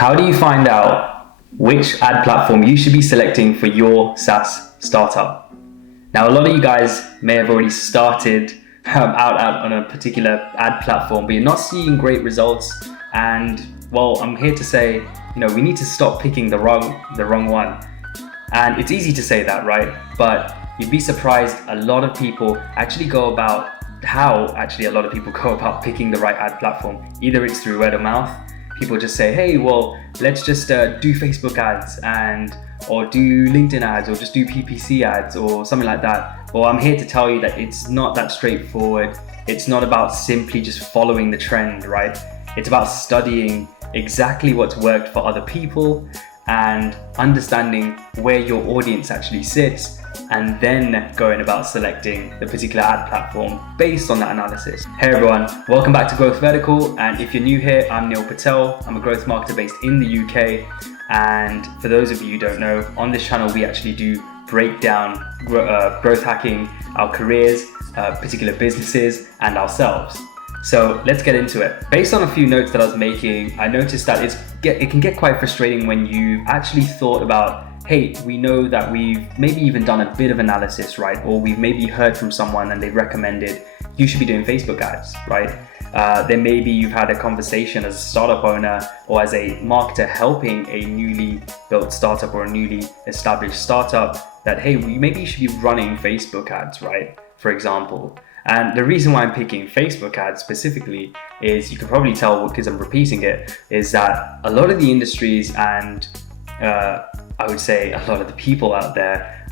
How do you find out which ad platform you should be selecting for your SaaS startup? Now, a lot of you guys may have already started out on a particular ad platform, but you're not seeing great results. And well, I'm here to say, we need to stop picking the wrong one. And it's easy to say that, right? But you'd be surprised a lot of people actually go about picking the right ad platform. Either it's through word of mouth. People just say, hey, well, let's just do Facebook ads or do LinkedIn ads or just do PPC ads or something like that. Well, I'm here to tell you that it's not that straightforward. It's not about simply just following the trend, right? It's about studying exactly what's worked for other people and understanding where your audience actually sits, and then going about selecting the particular ad platform based on that analysis. Hey everyone, welcome back to Growth Vertical. And if you're new here, I'm Neil Patel. I'm a growth marketer based in the UK. And for those of you who don't know, on this channel, we actually do break down growth hacking, our careers, particular businesses, and ourselves. So let's get into it. Based on a few notes that I was making, I noticed that it can get quite frustrating when you actually thought about, hey, we know that we've maybe even done a bit of analysis, right? Or we've maybe heard from someone and they've recommended you should be doing Facebook ads, right? Then maybe you've had a conversation as a startup owner or as a marketer helping a newly built startup or a newly established startup that, hey, maybe you should be running Facebook ads, right? For example. And the reason why I'm picking Facebook ads specifically is, you can probably tell because I'm repeating it, is that a lot of the industries and I would say a lot of the people out there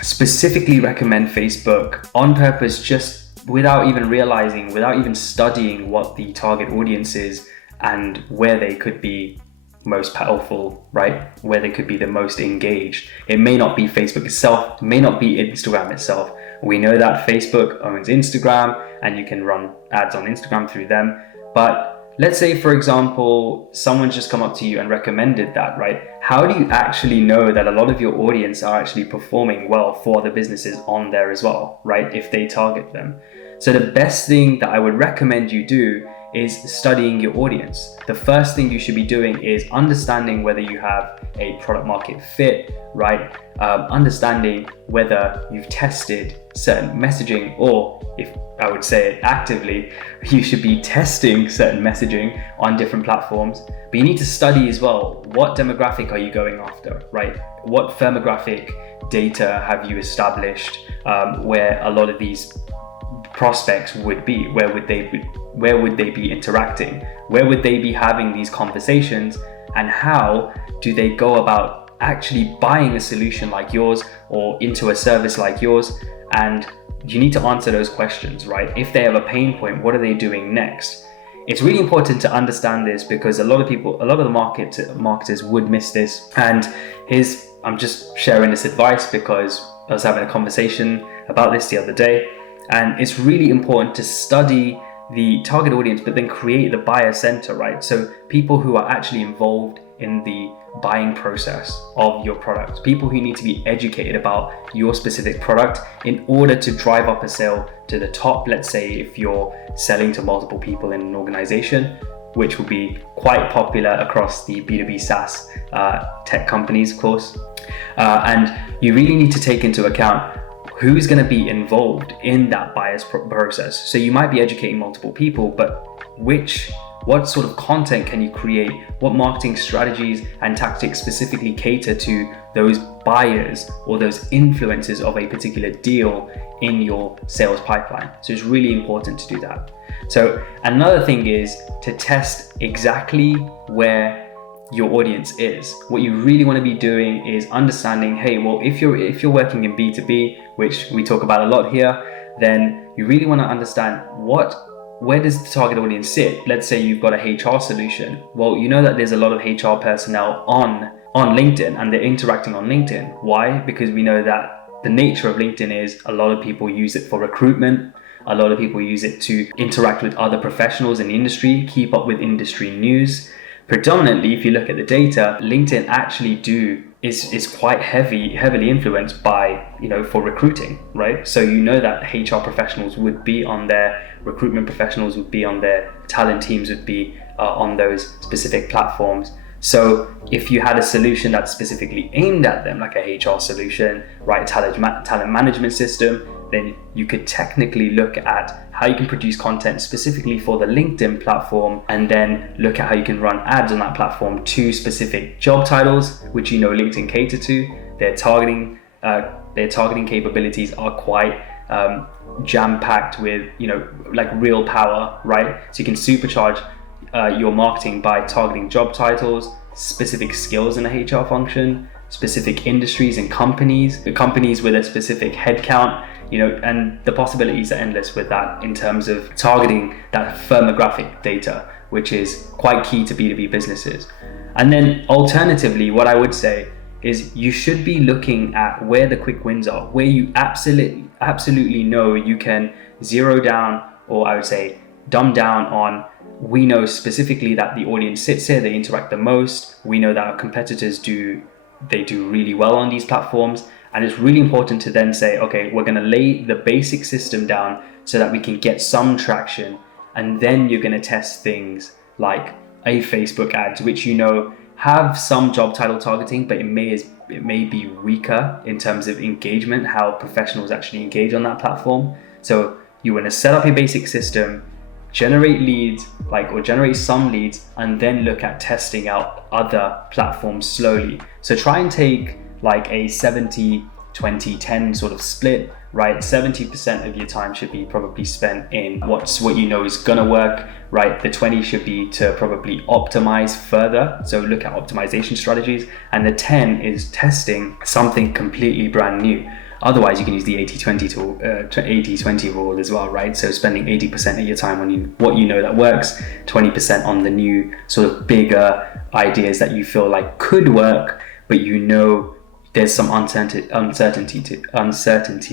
specifically recommend Facebook on purpose, just without even realizing, without even studying what the target audience is and where they could be most powerful, right? Where they could be the most engaged. It may not be Facebook itself, it may not be Instagram itself. We know that Facebook owns Instagram and you can run ads on Instagram through them. But let's say, for example, someone's just come up to you and recommended that, right? How do you actually know that a lot of your audience are actually performing well for other businesses on there as well, right? If they target them. So the best thing that I would recommend you do is studying your audience. The first thing you should be doing is understanding whether you have a product market fit, right? Understanding whether you've tested certain messaging, or if I would say it actively, you should be testing certain messaging on different platforms. But you need to study as well, what demographic are you going after, right? What firmographic data have you established where a lot of these prospects would be? Where would they be interacting? Where would they be having these conversations? And how do they go about actually buying a solution like yours or into a service like yours? And you need to answer those questions, right? If they have a pain point, what are they doing next? It's really important to understand this because a lot of the marketers would miss this. And I'm just sharing this advice because I was having a conversation about this the other day. And it's really important to study the target audience, but then create the buyer center, right? So people who are actually involved in the buying process of your product, people who need to be educated about your specific product in order to drive up a sale to the top. Let's say if you're selling to multiple people in an organization, which will be quite popular across the B2B SaaS tech companies, of course. And you really need to take into account who's going to be involved in that buyer's process. So you might be educating multiple people, but what sort of content can you create? What marketing strategies and tactics specifically cater to those buyers or those influencers of a particular deal in your sales pipeline? So it's really important to do that. So another thing is to test exactly where your audience is. What you really want to be doing is understanding, hey, well, if you're working in B2B, which we talk about a lot here, then you really want to understand where does the target audience sit? Let's say you've got a HR solution. Well, you know that there's a lot of HR personnel on LinkedIn and they're interacting on LinkedIn. Why? Because we know that the nature of LinkedIn is a lot of people use it for recruitment. A lot of people use it to interact with other professionals in the industry, keep up with industry news. Predominantly, if you look at the data, LinkedIn actually is quite heavily influenced by, for recruiting, right? So you know that HR professionals would be on there, recruitment professionals would be on there, talent teams would be on those specific platforms. So if you had a solution that's specifically aimed at them, like a HR solution, right, talent management system, then you could technically look at how you can produce content specifically for the LinkedIn platform, and then look at how you can run ads on that platform to specific job titles, which LinkedIn cater to. Their targeting capabilities are quite jam-packed with like real power, right? So you can supercharge your marketing by targeting job titles, specific skills in the HR function, specific industries and companies with a specific headcount, and the possibilities are endless with that in terms of targeting that firmographic data, which is quite key to B2B businesses. And then alternatively, what I would say is you should be looking at where the quick wins are, where you absolutely know you can zero down, or I would say dumb down on. We know specifically that the audience sits here, they interact the most. We know that our competitors do really well on these platforms. And it's really important to then say, okay, we're going to lay the basic system down so that we can get some traction. And then you're going to test things like a Facebook ads, which have some job title targeting, but it may be weaker in terms of engagement, how professionals actually engage on that platform. So you want to set up a basic system, generate leads, or generate some leads, and then look at testing out other platforms slowly. So try and take like a 70-20-10 sort of split, right? 70% of your time should be probably spent in what is gonna work, right? The 20 should be to probably optimize further, so look at optimization strategies, and the 10 is testing something completely brand new. Otherwise, you can use the 80-20 rule as well, right? So spending 80% of your time on what that works, 20% on the new sort of bigger ideas that you feel like could work, but there's some uncertainty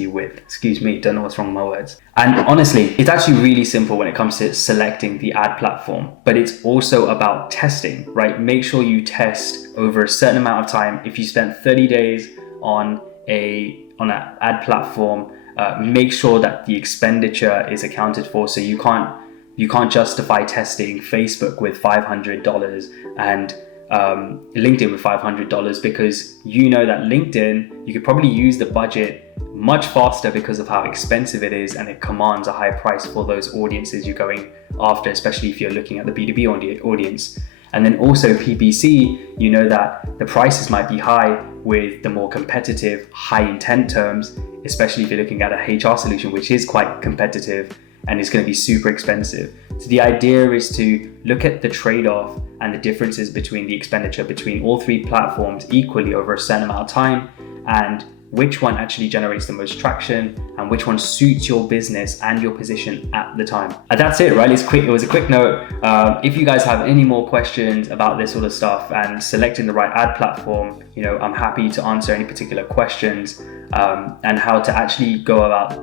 with. Excuse me, don't know what's wrong with my words. And honestly, it's actually really simple when it comes to selecting the ad platform, but it's also about testing, right? Make sure you test over a certain amount of time. If you spend 30 days on an ad platform, make sure that the expenditure is accounted for. So you can't justify testing Facebook with $500 and LinkedIn with $500, because that LinkedIn, you could probably use the budget much faster because of how expensive it is, and it commands a high price for those audiences you're going after, especially if you're looking at the B2B audience. And then also PPC, that the prices might be high with the more competitive high intent terms, especially if you're looking at a HR solution, which is quite competitive and it's going to be super expensive. So the idea is to look at the trade-off and the differences between the expenditure between all three platforms equally over a certain amount of time, and which one actually generates the most traction and which one suits your business and your position at the time. And that's it, right? It was a quick note. If you guys have any more questions about this sort of stuff and selecting the right ad platform, I'm happy to answer any particular questions, and how to actually go about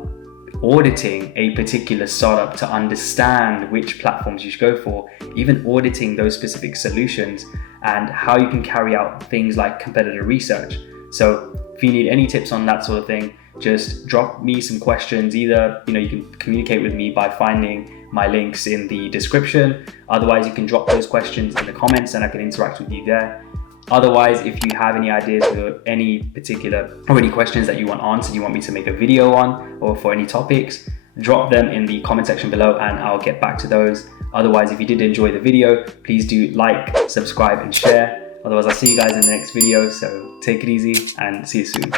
auditing a particular startup to understand which platforms you should go for, even auditing those specific solutions, and how you can carry out things like competitor research. So if you need any tips on that sort of thing, just drop me some questions. Either, you can communicate with me by finding my links in the description. Otherwise, you can drop those questions in the comments and I can interact with you there. Otherwise, if you have any ideas or any questions that you want answered, you want me to make a video on, or for any topics, drop them in the comment section below and I'll get back to those. Otherwise, if you did enjoy the video, please do like, subscribe and share. Otherwise, I'll see you guys in the next video. So take it easy and see you soon.